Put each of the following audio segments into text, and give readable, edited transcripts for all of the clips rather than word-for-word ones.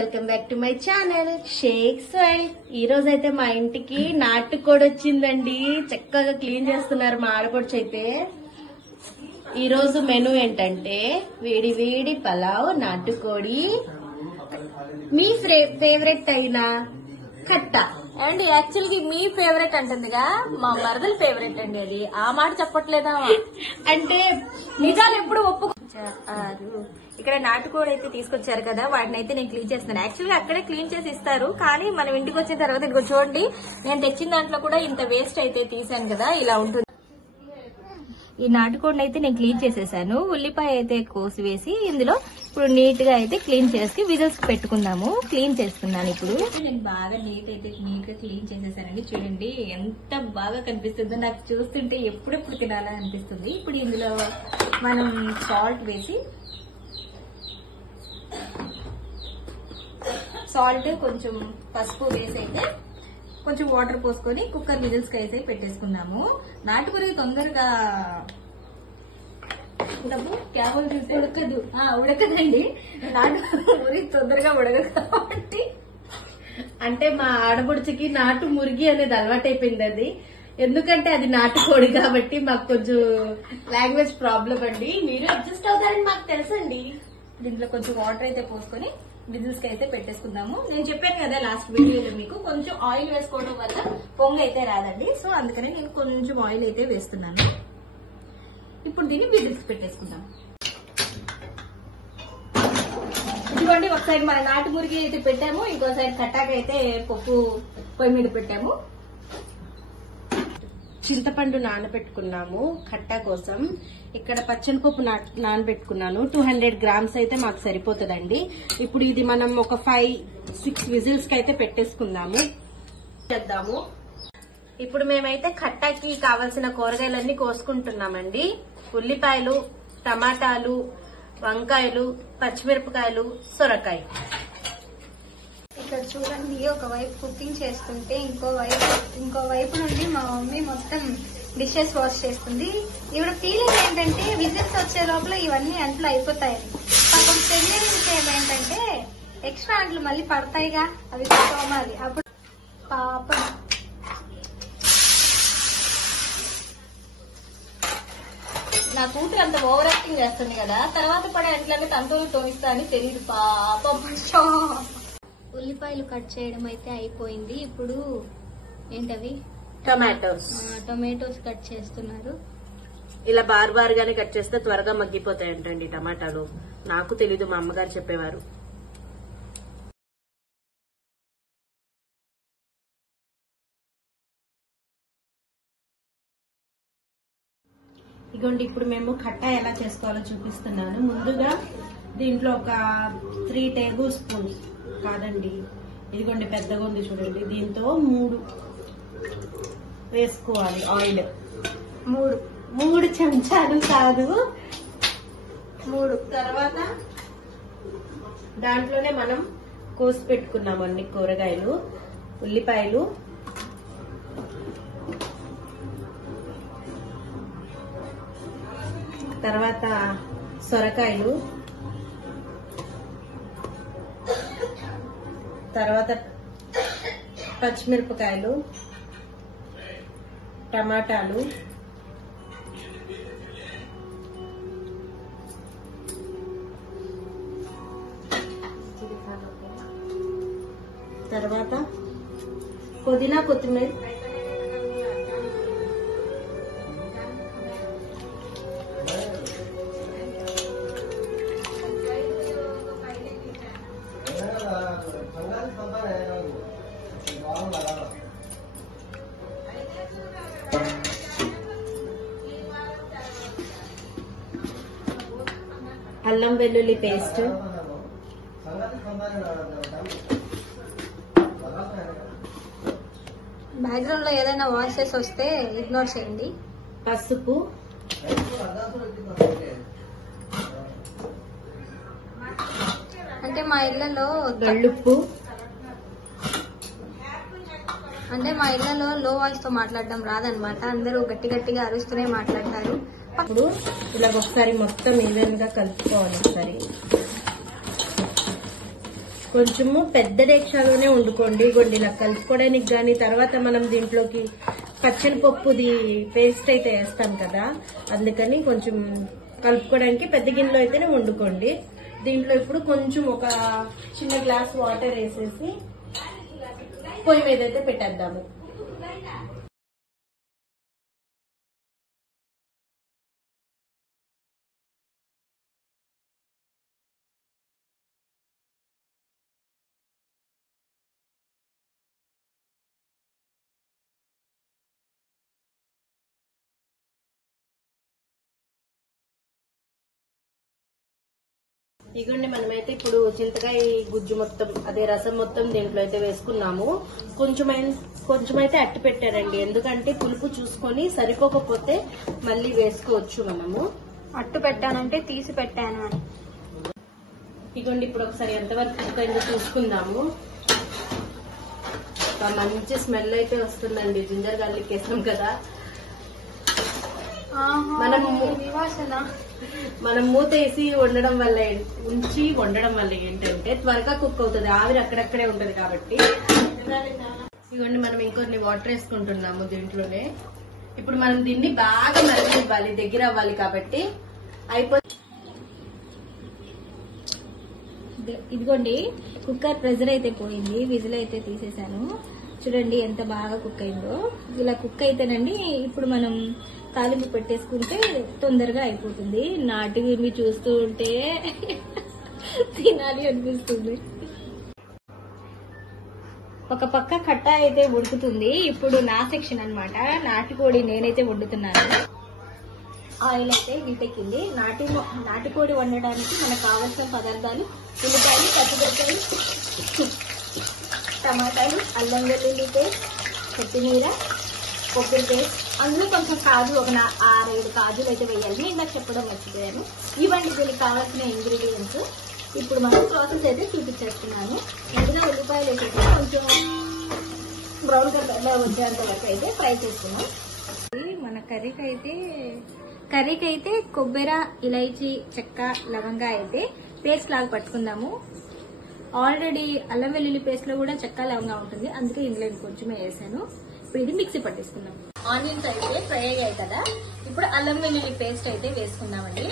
Welcome back to my channel షేక్ స్వైల్. ఈ రోజు అయితే మా ఇంటికి నాటుకోడి వచ్చిందండి. చక్కగా క్లీన్ చేస్తున్నారు మా ఆడపడుచు అయితే. ఈ రోజు మెనూ ఏంటంటే వేడి వేడి పలావ్, నాటుకోడి, మీ ఫేవరెట్ అయిన కట్ట అండ్ యాక్చువల్గా మీ ఫేవరెట్ అంటుందిగా మా మరదల ఫేవరెట్ అండి. అది ఆ మాట చెప్పట్లేదా అంటే నిజాలు ఎప్పుడు ఒప్పుకుంటారు. ఇక్కడ నాటుకోడి అయితే తీసుకొచ్చారు కదా, వాటిని అయితే నేను క్లీన్ చేస్తున్నాను. యాక్చువల్గా అక్కడే క్లీన్ చేసి ఇస్తారు, కానీ మనం ఇంటికి వచ్చిన తర్వాత ఇదిగో చూడండి, నేను తెచ్చిన దాంట్లో కూడా ఇంత వేస్ట్ అయితే తీసాను కదా, ఇలా ఉంటుంది. ఈ నాటుకోడిని అయితే నేను క్లీన్ చేసేసాను. ఉల్లిపాయ అయితే కోసి వేసి ఇందులో ఇప్పుడు నీట్ గా అయితే క్లీన్ చేసి విజిల్స్ పెట్టుకుందాము. క్లీన్ చేస్తున్నాను ఇప్పుడు. నేను బాగా నీట్ గా క్లీన్ చేసేసానండి. చూడండి ఎంత బాగా కనిపిస్తుందో, నాకు చూస్తుంటే ఎప్పుడెప్పుడు తినాలని అనిపిస్తుంది. ఇప్పుడు ఇందులో మనం సాల్ట్ వేసి, సాల్ట్ కొంచెం పసుపు వేసి అయితే కొంచెం వాటర్ పోసుకొని కుక్కర్ విజిల్స్ కి అయితే పెట్టేసుకున్నాము. నాటుకూర తొందరగా ఉడకదండి. నాటుకూర తొందరగా ఉడకదు కాబట్టి, అంటే మా ఆడపడుచుకి నాటు మురిగి అనేది అలవాటైపోయింది. అది ఎందుకంటే అది నాటుకోడి కాబట్టి మాకు కొంచెం లాంగ్వేజ్ ప్రాబ్లం అండి. మీరు అడ్జస్ట్ అవుతారని మాకు తెలుసండి. దీంట్లో కొంచెం వాటర్ అయితే పోసుకొని విజిల్స్ కి అయితే పెట్టేసుకుందాము. నేను చెప్పాను కదా లాస్ట్ వీడియోలో మీకు, కొంచెం ఆయిల్ వేసుకోవడం వల్ల పొంగు అయితే రాదండి. సో అందుకనే నేను కొంచెం ఆయిల్ అయితే వేస్తున్నాను. ఇప్పుడు దీన్ని విజిల్స్ పెట్టేసుకుందాం. ఇదిగోండి, ఒకసారి మన నాటు మురిగి అయితే పెట్టాము, ఇంకోసారి కట్టాక అయితే పప్పు పొయ్యి మీద పెట్టాము. చింతపండు నానబెట్టుకున్నాము కట్టా కోసం. ఇక్కడ పచ్చనిపప్పు నానబెట్టుకున్నాను. 200 గ్రామ్స్ అయితే మాకు సరిపోతుందండి. ఇప్పుడు ఇది మనం ఒక 5-6 విజిల్స్ కి అయితే పెట్టేసుకుందాము. చేద్దాము. ఇప్పుడు మేమైతే కట్టాకి కావాల్సిన కూరగాయలన్నీ కోసుకుంటున్నామండి. ఉల్లిపాయలు, టమాటాలు, వంకాయలు, పచ్చిమిరపకాయలు, సొరకాయ. ఇక్కడ చూడండి, ఒకవైపు కుకింగ్ చేస్తుంటే ఇంకో వైపు నుండి మా మమ్మీ మొత్తం డిషెస్ వాష్ చేస్తుంది. ఇప్పుడు ఫీలింగ్ ఏంటంటే విజిల్స్ వచ్చే లోపల ఇవన్నీ అంట్లు అయిపోతాయని. పాపం తెలియని విషయం ఏంటంటే ఎక్స్ట్రా అంట్లు మళ్ళీ పడతాయిగా, అవి తోమాలి. అప్పుడు పాపం నా కూతురు అంత ఓవర్ యాక్టింగ్ చేస్తుంది కదా, తర్వాత పడే అంట్లన్నీ తనతో తోమిస్తా అని తెలియదు పాపం. ఉల్లిపాయలు కట్ చేయడం అయితే అయిపోయింది. ఇప్పుడు ఏంటవి టొమాటోస్ కట్ చేస్తున్నారు. ఇలా బారుగానే కట్ చేస్తే త్వరగా మగ్గిపోతాయంటండి టమాటాలు. నాకు తెలీదు, మా అమ్మగారు చెప్పేవారు. ఇగోండి, ఇప్పుడు మేము కట్టా ఎలా చేసుకోవాలో చూపిస్తున్నాను. ముందుగా దీంట్లో ఒక 3 టేబుల్ స్పూన్స్ కాదండి, ఇదిగోండి పెద్దగా ఉంది చూడండి, దీంతో 3 వేసుకోవాలి. ఆయిల్ 3 చెంచాలు కాదు, 3. తర్వాత దాంట్లోనే మనం కోసి పెట్టుకున్నామండి కూరగాయలు, ఉల్లిపాయలు, తర్వాత సొరకాయలు, తర్వాత పచ్చిమిరపకాయలు, టమాటాలు, తర్వాత పుదీనా, కొత్తిమీర, అల్లం వెల్లుల్లి పేస్ట్, బ్యాక్గ్రౌండ్ లో ఏదైనా వాయిసెస్ వస్తే ఇగ్నోర్ చేయండి. పసుపు, అంటే మా ఇళ్లలో గళ్ళుప్పు, అంటే మా ఇళ్లలో లో వాయిస్ తో మాట్లాడడం రాదనమాట. అందరూ గట్టి గట్టిగా అరుస్తూనే మాట్లాడతారు. ఇప్పుడు ఇలా ఒకసారి మొత్తం ఈవెన్ గా కలుపుకోవాలి. ఒకసారి కొంచెము పెద్ద డేక్షాలోనే వండుకోండి. ఇగోండి ఇలా కలుపుకోవడానికి గాని, తర్వాత మనం దీంట్లోకి పచ్చని పప్పుది పేస్ట్ అయితే వేస్తాం కదా, అందుకని కొంచెం కలుపుకోవడానికి పెద్ద గిన్నెలో అయితేనే వండుకోండి. దీంట్లో ఇప్పుడు కొంచెం ఒక చిన్న గ్లాస్ వాటర్ వేసేసి పొయ్యి మీద అయితే పెట్టేద్దాము. ఇగోండి మనమైతే ఇప్పుడు చింతకాయ గుజ్జు మొత్తం, అదే రసం మొత్తం దీంట్లో అయితే వేసుకున్నాము. కొంచెమైతే అట్టి పెట్టారండి, ఎందుకంటే పులుపు చూసుకొని సరిపోకపోతే మళ్ళీ వేసుకోవచ్చు మనము. అట్టు పెట్టానంటే తీసి పెట్టాను అని. ఇగోండి ఇప్పుడు ఒకసారి ఎంతవరకు కుక్ అయిందో చూసుకుందాము. మంచి స్మెల్ అయితే వస్తుందండి, జింజర్ గార్లిక్ వేసాం కదా. మనం మూత వేసి వండడం వల్ల ఏంటంటే త్వరగా కుక్ అవుతుంది, ఆవిరి అక్కడక్కడే ఉంటది కాబట్టి. ఇవన్నీ మనం ఇంకొన్ని వాటర్ వేసుకుంటున్నాము దీంట్లోనే. ఇప్పుడు మనం దీన్ని బాగా మరిగివ్వాలి, దగ్గర అవ్వాలి కాబట్టి. ఇదిగోండి కుక్కర్ ప్రెజర్ అయితే పోయింది, విజిల్ అయితే తీసేసాను. చూడండి ఎంత బాగా కుక్ అయిందో. ఇలా కుక్ అయితేనండి ఇప్పుడు మనం తాలింపు పెట్టేసుకుంటే తొందరగా అయిపోతుంది. నాటివి చూస్తూ ఉంటే తినాలి అనిపిస్తుంది. ఒక పక్క కట్ట అయితే ఉడుకుతుంది. ఇప్పుడు నా సెక్షన్ అన్నమాట, నాటుకోడి నేనైతే వండుతున్నాను. ఆయిల్ అయితే వీటెక్కింది. నాటుకోడి వండడానికి మనకు కావాల్సిన పదార్థాలు ఉల్లిపాయలు, పచ్చిమిరపకాయలు, టమాటాలు, అల్లం వెల్లుల్లి పేస్ట్, కొత్తిమీర, కొబ్బరి పేస్ట్, అందులో కొంచెం కాజు, ఒక 6-7 కాజులు అయితే వేయాలి. నాకు చెప్పడం మర్చిపోయాను. ఇవన్నీ దీనికి కావాల్సిన ఇంగ్రీడియంట్స్. ఇప్పుడు మనం ప్రాసెస్ అయితే చూపించేస్తున్నాను. ముందుగా ఉల్లిపాయలు వేసేసి కొంచెం బ్రౌన్ కలర్లో వచ్చేంత వరకు అయితే ఫ్రై చేసుకున్నాం. మన కర్రీకి అయితే కొబ్బరి, ఇలైచి, చెక్క, లవంగా అయితే పేస్ట్ లాగా పట్టుకుందాము. ఆల్రెడీ అల్లం వెల్లుల్లి పేస్ట్ లో కూడా చెక్క, లవంగా ఉంటుంది, అందుకే ఇందులో కొంచెమే వేసాను. ఇప్పుడు ఇది మిక్సీ పట్టేసుకుందాం. ఆనియన్స్ అయితే ఫ్రై అయ్యాయి కదా, ఇప్పుడు అల్లం వెల్లుల్లి పేస్ట్ అయితే వేసుకుందామండి.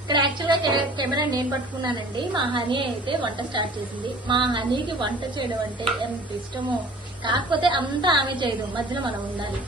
ఇక్కడ యాక్చువల్ గా కెమెరా నేను పట్టుకున్నానండి, మా హనీ అయితే వంట స్టార్ట్ చేసింది. మా హనీకి వంట చేయడం అంటే ఎంత ఇష్టమో, కాకపోతే అంతా ఆమె చేయదు, మధ్యలో మనం ఉండాలి.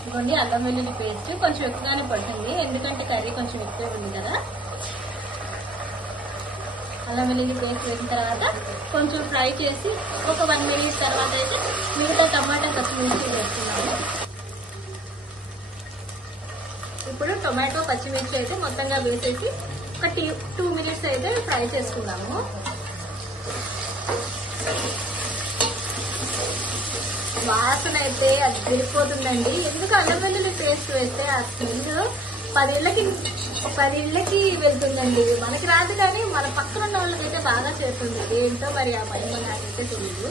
ఇదిగోండి అల్లం వెల్లుల్లి పేస్ట్ కొంచెం ఎక్కువగానే పడుతుంది, ఎందుకంటే కర్రీ కొంచెం ఎక్కువ ఉంది కదా. అల్లం వెల్లుల్లి పేస్ట్ వేసిన తర్వాత కొంచెం ఫ్రై చేసి ఒక 1 మినిట్ తర్వాత అయితే మిగతా టమాటా, పచ్చిమిర్చి వేస్తున్నాము. ఇప్పుడు టొమాటో, పచ్చిమిర్చి అయితే మొత్తంగా వేసేసి ఒక 2 మినిట్స్ అయితే ఫ్రై చేసుకున్నాము. వాసన అయితే అది విడిపోతుందండి, ఎందుకు అల్లం వెల్లుల్లి పేస్ట్ వేస్తే ఆ స్మెల్ 10 ఇళ్ళకి వెళ్తుందండి. మనకి రాదు కానీ మన పక్కన ఉన్న వాళ్ళకైతే బాగా చేస్తుంది. ఏంటో మరి ఆ మహిమ నాకైతే తెలియదు.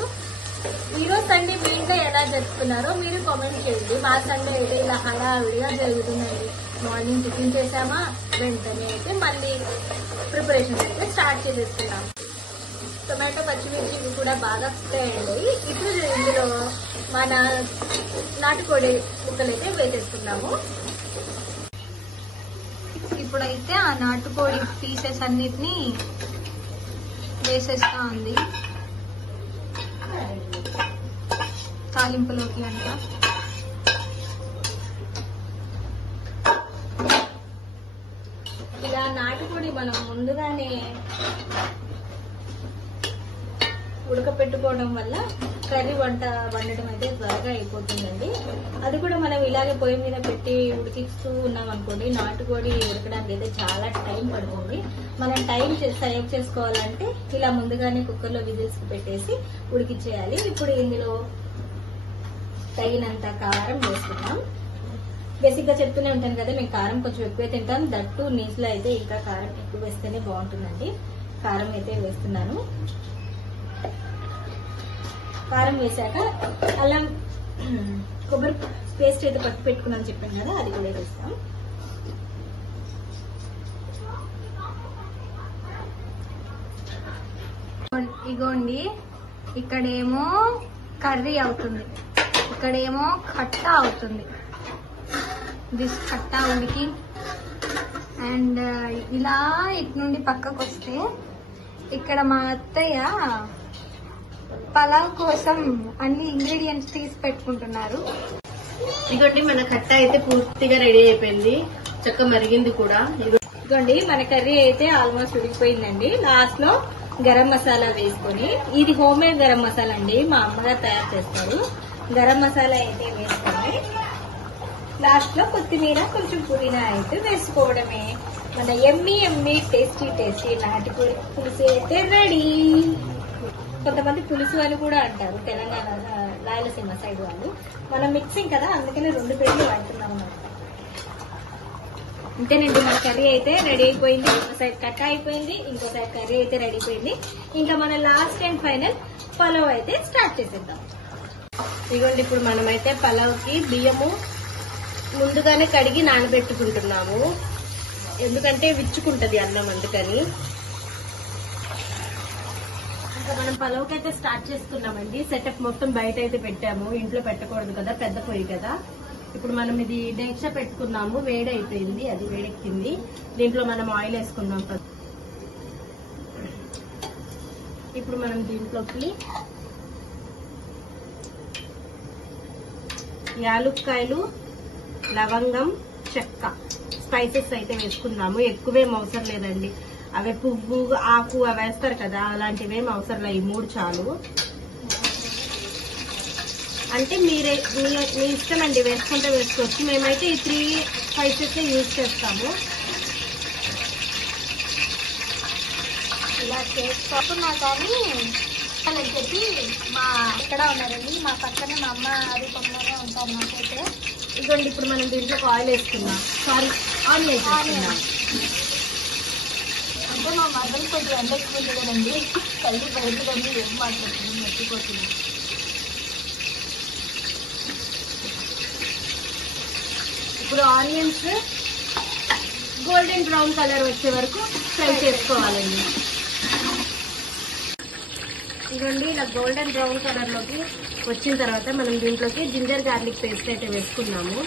ఈ రోజు సండే మీ ఇంట్లో ఎలా జరుపుకున్నారో మీరు కామెంట్ చేయండి. మా సండే అయితే ఇలా హడావిడిగా జరుగుతుందండి. మార్నింగ్ టిఫిన్ చేసామా, వెంటనే అయితే మళ్ళీ ప్రిపరేషన్ అయితే స్టార్ట్ చేసేస్తున్నాం. టొమాటో, పచ్చిమిర్చి ఇవి కూడా బాగా కుక్కాయండి. ఇప్పుడు ఇందులో మన నాటుకోడి ముక్కలు అయితే వేసేసుకున్నాము. ఇప్పుడైతే ఆ నాటుకోడి పీసెస్ అన్నిటినీ వేసేస్తా ఉంది తాలింపులోకి అంట. ఇలా నాటుకోడి మనం ముందుగానే ఉడకపెట్టుకోవడం వల్ల కర్రీ వండడం అయితే త్వరగా అయిపోతుందండి. అది కూడా మనం ఇలాగే పొయ్యి మీద పెట్టి ఉడికిస్తూ ఉన్నాం అనుకోండి, నాటుకోడి ఉడకడానికి అయితే చాలా టైం పడుతుంది. మనం టైం సేవ్ చేసుకోవాలంటే ఇలా ముందుగానే కుక్కర్లో విజిల్స్ పెట్టేసి ఉడికిచ్చేయాలి. ఇప్పుడు ఇందులో తగినంత కారం వేస్తున్నాం. బేసిక్ గా చెప్తూనే ఉంటాను కదా, మేము కారం కొంచెం ఎక్కువ తింటాం, దట్టు నీసులో అయితే ఇంకా కారం ఎక్కువ వేస్తేనే బాగుంటుందండి. కారం అయితే వేస్తున్నాను. కారం వేసాక అల్లం కొబ్బరి పేస్ట్ అయితే పట్టు పెట్టుకున్నాను చెప్పాను కదా, అది కూడా వేస్తాం. ఇగోండి, ఇక్కడేమో కర్రీ అవుతుంది, ఇక్కడేమో కట్ట అవుతుంది. దిస్ కట్ట ఉడికి అండ్ ఇలా ఇటు నుండి పక్కకు వస్తే ఇక్కడ మా అత్తయ్య పలావ్ కోసం అన్ని ఇంగ్రీడియంట్స్ తీసి పెట్టుకుంటున్నారు. ఇదిగోండి మన కట్ట అయితే పూర్తిగా రెడీ అయిపోయింది, చక్కగా మరిగింది కూడా. ఇదిగోండి మన కర్రీ అయితే ఆల్మోస్ట్ ఉడికిపోయిందండి. లాస్ట్ లో గరం మసాలా వేసుకొని, ఇది హోమ్ మేడ్ గరం మసాలా అండి, మా అమ్మగారు తయారు చేస్తారు. గరం మసాలా అయితే వేసుకొని లాస్ట్ లో కొత్తిమీర కొంచెం పుదీనా అయితే వేసుకోవడమే. మన ఎమ్మి టేస్టీ నాటుకోడి పులుసు అయితే రెడీ. కొంతమంది పులుసు అని కూడా అంటారు తెలంగాణ రాయలసీమ సైడ్ వాళ్ళు. మనం మిక్సింగ్ కదా, అందుకని 2 పేర్లు వాడుతున్నాం అన్నమాట. అంతేనండి, మన కర్రీ అయితే రెడీ అయిపోయింది. ఒక సైడ్ కట్ట అయిపోయింది, ఇంకో సైడ్ కర్రీ అయితే రెడీ అయిపోయింది. ఇంకా మన లాస్ట్ అండ్ ఫైనల్ పలావ్ అయితే స్టార్ట్ చేసేద్దాం. ఇదిగోండి ఇప్పుడు మనమైతే పలావ్కి బియ్యము ముందుగానే కడిగి నానబెట్టుకుంటున్నాము, ఎందుకంటే విచ్చుకుంటది అన్నం, అందుకని. ఇంకా మనం పలావ్కి అయితే స్టార్ట్ చేస్తున్నామండి. సెటప్ మొత్తం బయట అయితే పెట్టాము, ఇంట్లో పెట్టకూడదు కదా, పెద్ద పొయ్యి కదా. ఇప్పుడు మనం ఇది డేక్షా పెట్టుకున్నాము, వేడి అయిపోయింది, అది వేడెక్కింది. దీంట్లో మనం ఆయిల్ వేసుకుందాం ఫస్ట్. ఇప్పుడు మనం దీంట్లోకి యాలుక్కాయలు, లవంగం, చెక్క స్పైసెస్ అయితే వేసుకున్నాము. ఎక్కువేం అవసరం లేదండి, అవే పువ్వు ఆకు అవి వేస్తారు కదా, అలాంటివేం అవసరం లేదు, ఈ 3 చాలు. అంటే మీ ఇష్టం అండి, వేసుకుంటే వేసుకోవచ్చు. మేమైతే ఈ 3 స్పైసెస్ యూజ్ చేస్తాము. ఇలా చేసుకున్నా కానీ అని చెప్పి మా ఇక్కడ ఉన్నారండి, మా పక్కనే మా అమ్మ అది పొమ్మనే ఉంటారు నాకైతే. ఇదిగోండి ఇప్పుడు మనం దీంట్లో ఆయిల్ వేసుకున్నాం, సారీ ఆనియన్ వేసుకున్నాం. అంటే మా మదర్ కొద్దిగా ఎండెక్కుతుంది కదండి, తల్లి బయటదండి, ఏం మాట్లాడుతుంది మర్చిపోతుంది. ఇప్పుడు ఆనియన్స్ గోల్డెన్ బ్రౌన్ కలర్ వచ్చే వరకు ఫ్రై చేసుకోవాలండి. ఇదిగోండి ఇలా గోల్డెన్ బ్రౌన్ కలర్ లోకి వచ్చిన తర్వాత మనం దీంట్లోకి జింజర్ గార్లిక్ పేస్ట్ అయితే వేసుకున్నాము.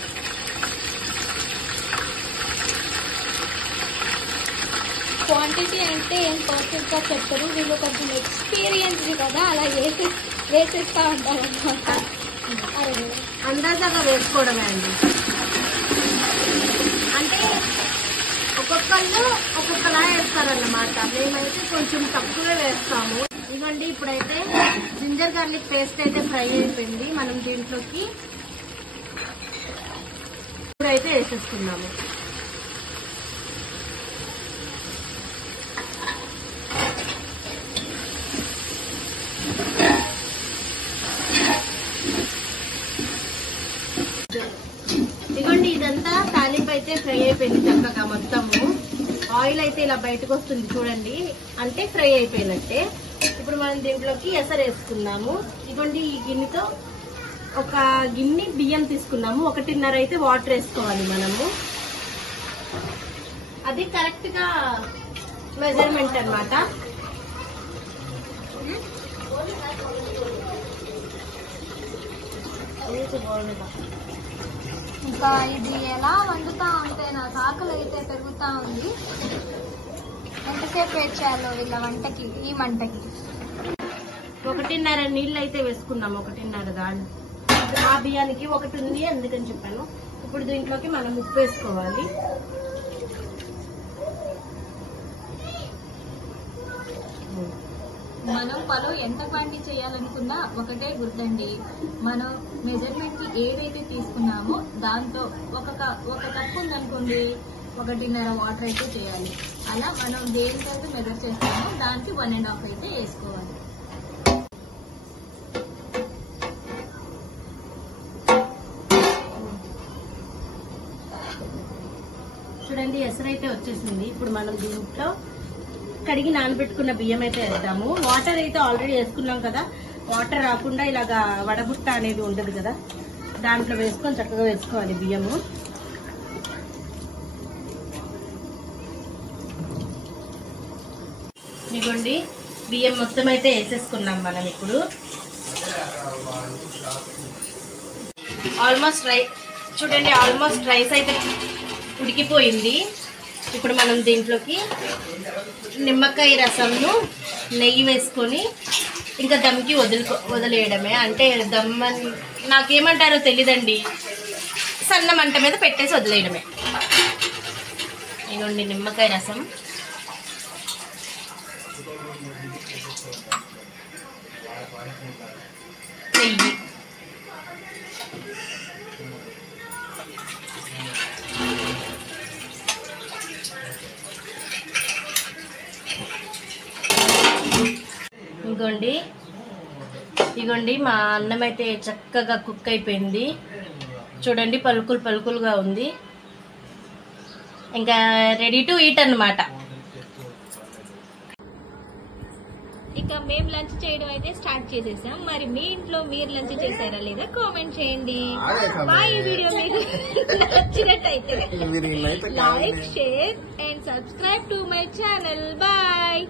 క్వాంటిటీ అంటే ఏం పర్ఫెక్ట్ గా చెప్పరు, వీళ్ళు కొంచెం ఎక్స్పీరియన్స్ కదా, అలా వేసేస్తా ఉంటారు అనమాట. అందాజాగా వేసుకోవడమే అండి, అంటే ఒక్కొక్కళ్ళు ఒక్కొక్కలా వేస్తారన్నమాట. మేమైతే కొంచెం తక్కువే వేస్తాము. ఇదిగోండి ఇప్పుడైతే జింజర్ గార్లిక్ పేస్ట్ అయితే ఫ్రై అయిపోయింది. మనం దీంట్లోకి ఇప్పుడైతే వేసేసుకున్నాము. ఇదిగోండి ఇదంతా తాలింపు అయితే ఫ్రై అయిపోయింది చక్కగా మొత్తము. ఆయిల్ అయితే ఇలా బయటకు వస్తుంది చూడండి, అంటే ఫ్రై అయిపోయినట్టే. ఇప్పుడు మనం దీంట్లోకి ఎసరు వేసుకున్నాము. ఇదిగోండి ఈ గిన్నెతో ఒక గిన్నె బియ్యం తీసుకున్నాము, 1.5 అయితే వాటర్ వేసుకోవాలి మనము. అది కరెక్ట్ గా మెజర్మెంట్ అన్నమాట. ఇంకా ఇది ఎలా వండుతా ఉంటే నాకు ఆకలి అయితే పెరుగుతా ఉంది. ఎంతసేపు వెయిట్ చేయాలో వీళ్ళ వంటకి, ఈ మంటకి. 1.5 నీళ్ళు అయితే వేసుకున్నాము, 1.5 దాని ఆ బియ్యానికి 1 ఉంది అందుకని చెప్పాను. ఇప్పుడు దీంట్లోకి మనం ఉప్పు వేసుకోవాలి. మనం పలావ్ ఎంత క్వాంటిటీ చేయాలనుకున్నా ఒకటే గుర్తండి, మనం మెజర్మెంట్ కి ఏదైతే తీసుకున్నామో దాంతో ఒక కప్ ఉందనుకోండి 1.5 వాటర్ అయితే చేయాలి. అలా మనం దేనికైతే మెజర్ చేస్తామో దానికి 1.5 అయితే వేసుకోవాలి. చూడండి ఎసరు అయితే వచ్చేసింది. ఇప్పుడు మనం దీంట్లో కడిగి నానబెట్టుకున్న బియ్యం అయితే వేద్దాము. వాటర్ అయితే ఆల్రెడీ వేసుకున్నాం కదా, వాటర్ రాకుండా ఇలాగా వడబుట్ట అనేది ఉండదు కదా, దాంట్లో వేసుకొని చక్కగా వేసుకోవాలి బియ్యము. ఇదిగోండి బియ్యం మొత్తం అయితే వేసేసుకున్నాం మనం ఇప్పుడు. ఆల్మోస్ట్ చూడండి, ఆల్మోస్ట్ రైస్ అయితే ఉడికిపోయింది. ఇప్పుడు మనం దీంట్లోకి నిమ్మకాయ రసంను నెయ్యి వేసుకొని ఇంకా దమ్కి వదిలేయడమే. అంటే దమ్ నాకేమంటారో తెలీదండి, సన్న మంట మీద పెట్టేసి వదిలేయడమే. ఇదిగోండి నిమ్మకాయ రసం, నెయ్యి. ఇగోండి మా అన్నం అయితే చక్కగా కుక్ అయిపోయింది. చూడండి పలుకులు పలుకులుగా ఉంది. ఇంకా రెడీ టు ఈట్ అన్నమాట. ఇక మేము లంచ్ చేయడం అయితే స్టార్ట్ చేసేసాం. మరి మీ ఇంట్లో మీరు లంచ్ చేశారా లేదా కామెంట్ చేయండి. మా ఈ వీడియో మీకు నచ్చినట్టయితే like, share and subscribe to my channel. Bye.